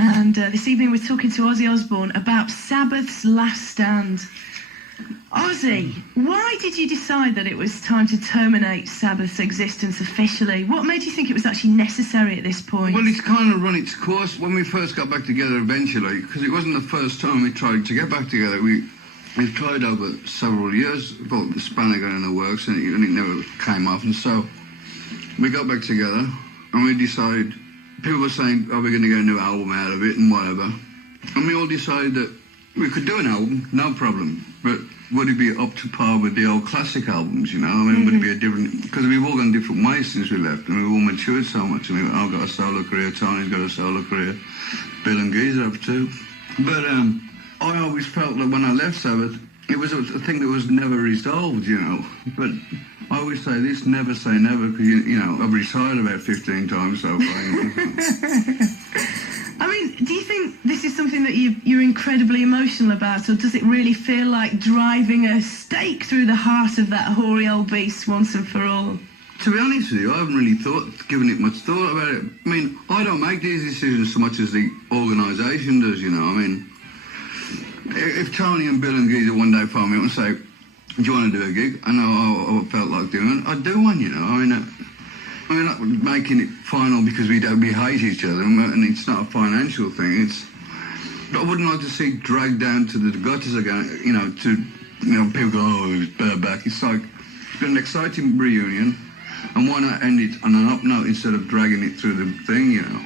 and this evening we're talking to Ozzy Osbourne about Sabbath's Last Stand. Ozzy, why did you decide that it was time to terminate Sabbath's existence officially? What made you think it was actually necessary at this point? Well, it's kind of run its course. When we first got back together eventually, because it wasn't the first time we tried to get back together, we've tried over several years, both the span got in the works, and it never came off, and so we got back together, and we decided, people were saying, oh, we're going to get a new album out of it, and whatever, and we all decided that we could do an album, no problem, but would it be up to par with the old classic albums, you know? I mean, would it be a different... Because we've all gone different ways since we left, and we've all matured so much. I mean, I've got a solo career, Tony's got a solo career, Bill and Geezer have too. But I always felt that when I left Sabbath, it was a thing that was never resolved, you know? But I always say this, never say never, because, you know, I've retired about 15 times so far. You know? I mean, do you think this is something that you're incredibly emotional about, or does it really feel like driving a stake through the heart of that hoary old beast once and for all? To be honest with you, I haven't really given it much thought about it. I mean, I don't make these decisions so much as the organisation does, you know. I mean, if Tony and Bill and Geezer one day phone me up and say, do you want to do a gig? I know I felt like doing it. I'd do one, you know. I mean, we're not making it final because we hate each other, and it's not a financial thing. I wouldn't like to see dragged down to the gutters again, you know, people go, oh, it was bare back. It's like, it's been an exciting reunion, and why not end it on an up note instead of dragging it through the thing, you know?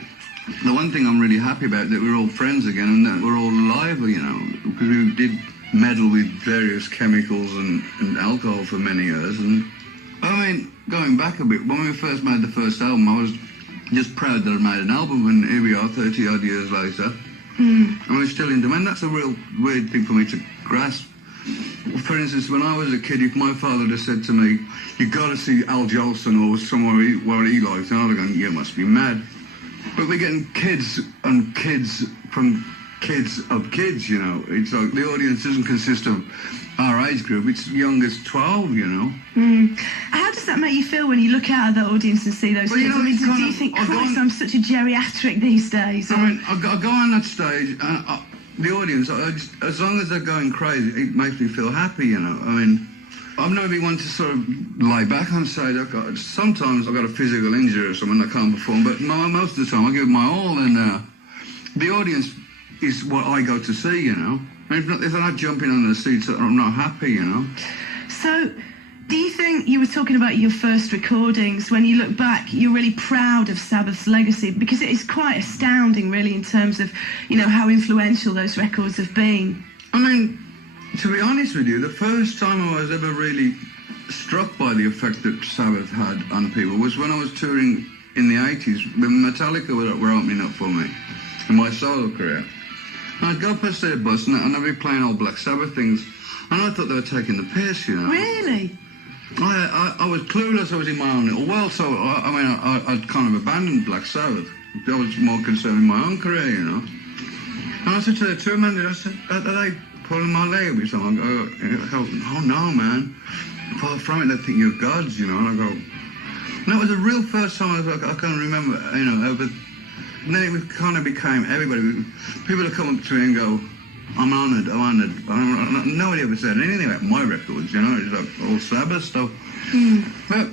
The one thing I'm really happy about is that we're all friends again, and that we're all alive, you know, because we did meddle with various chemicals and alcohol for many years, and I mean, going back a bit, when we first made the first album, I was just proud that I made an album, and here we are 30 odd years later, and we're still in demand. That's a real weird thing for me to grasp. For instance, when I was a kid, if my father had said to me, you got to see Al Jolson or somewhere what he likes, and I'd have gone, you must be mad. But we're getting kids and kids from kids of kids, you know. It's like the audience doesn't consist of our age group, it's young as 12, you know. How does that make you feel when you look out at the audience and see those kids? You know, I mean, do you think, Christ, I'm such a geriatric these days? I mean, I go on that stage, and the audience, as long as they're going crazy, it makes me feel happy, you know. I mean, I'm not one to sort of lay back on stage. Sometimes I've got a physical injury or something I can't perform, but most of the time I give it my all, and the audience is what I go to see, you know. And if they're not jumping on the seats, I'm not happy, you know. So, do you think, you were talking about your first recordings, when you look back, you're really proud of Sabbath's legacy? Because it is quite astounding, really, in terms of, you know, how influential those records have been. I mean, to be honest with you, the first time I was ever really struck by the effect that Sabbath had on people was when I was touring in the 80s, when Metallica were opening up for me in my solo career. And I'd go past their bus and I'd be playing old Black Sabbath things, and I thought they were taking the piss, you know. Really? I was clueless. I was in my own little world, so I'd kind of abandoned Black Sabbath. I was more concerned with my own career, you know. And I said to the tour manager, I said, are they pulling my leg with something? I go, oh no, man. Far from it, they think you're gods, you know. And I go, and that was the real first time I can remember, you know, but then it kind of became everybody. People would come up to me and go, I'm honoured. Nobody ever said anything about my records, you know. It's like all Sabbath stuff. But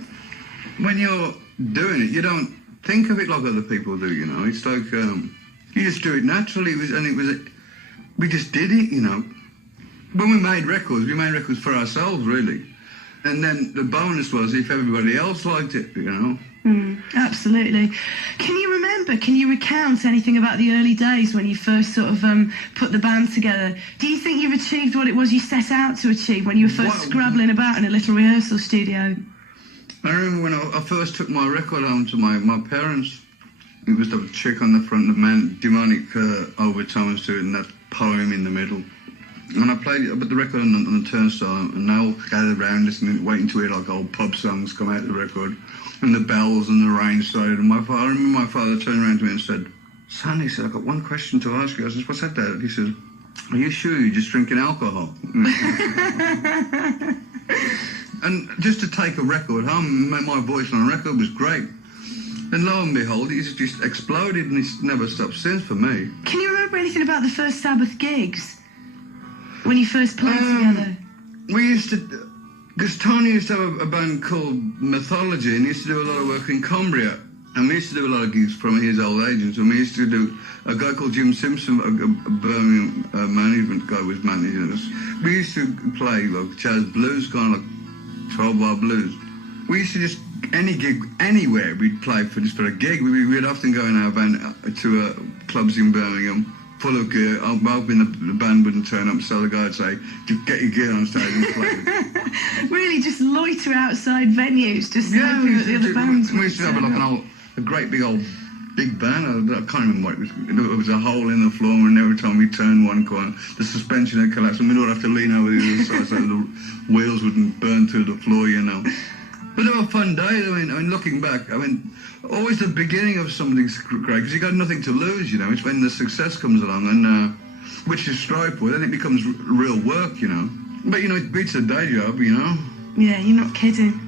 when you're doing it, you don't think of it like other people do, you know. It's like, you just do it naturally, we just did it, you know. When we made records for ourselves, really. And then the bonus was if everybody else liked it, you know. Absolutely. Can you recount anything about the early days when you first sort of put the band together? Do you think you've achieved what it was you set out to achieve when you were first scrabbling about in a little rehearsal studio? I remember when I first took my record home to my parents, it was the chick on the front, the demonic overtones to it, and that poem in the middle. And I played the record on the turnstile, and they all gathered around listening, waiting to hear like old pub songs come out of the record, and the bells and the rain started. And I remember my father turned around to me and said, "Son," he said, "I've got one question to ask you." I said, "What's that, Dad?" He said, "Are you sure you're just drinking alcohol?" And just to take a record home, my voice on a record was great. And lo and behold, it's just exploded and it's never stopped since for me. Can you remember anything about the first Sabbath gigs? When you first played together? We used to... Because Tony used to have a band called Mythology and he used to do a lot of work in Cumbria. And we used to do a lot of gigs from his old agents. And we used to do... A guy called Jim Simpson, a Birmingham management guy, was managing us. We used to play like jazz blues, kind of like 12-bar blues. We used to just... Any gig, anywhere, we'd play for just for a gig. We'd often go in our van to clubs in Birmingham, full of gear. I'm hoping the band wouldn't turn up, so the guy would say, "Just get your gear on stage and play." Really, just loiter outside venues, just hoping that the other bands. We used to have a great big band. I can't remember what it was. It was a hole in the floor, and every time we turned one corner, the suspension would collapse, and we'd all have to lean over the other side so the wheels wouldn't burn through the floor, you know. But they were fun days. I mean, looking back, always the beginning of something's great because you got nothing to lose, you know. It's when the success comes along and which you strive for, then it becomes real work, you know. But you know, it beats a day job, you know. Yeah, you're not kidding.